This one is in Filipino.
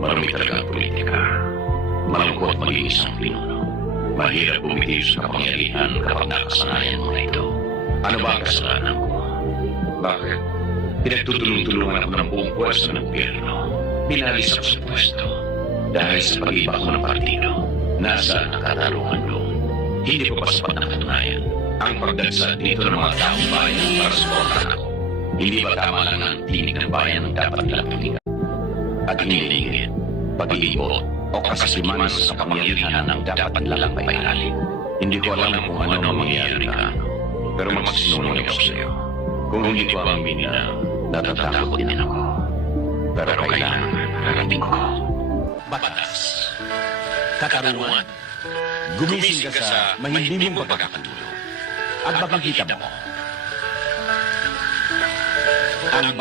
Marami talaga ang politika. Malungkot maging isang pinuno. Mahirap bumitiw sa kapangyarihan kapag nakasanayan mo na ito. Ano ba ang kasalanan ko? Bakit? Pinagtutulong-tulungan ako ng buong pwersa ng gobyerno. Pinalis ako sa pwesto. Dahil sa pag-iba ko ng partido. Nasa nakatarungan doon. Hindi ko pa sapat na katunayan. Ang pagdagsad dito ng mga taong bayan para suportahan ako. Hindi ba tama lang ang tinig ng bayan ang dapat nilang pakinggan? At hinihingit, pag-iibot o kasasiman sa kapangyarihan ang dapat nilang pailalim. Hindi ko alam kung ano ang mangyayari ka, pero magsisinungaling ako sa iyo. Kung hindi ko aminin na natatakot din ako. Pero kailangan narating ko. Batas. Katarungan. Gumising ka sa mahimbing mong pagkakatulog. At makikita mo ang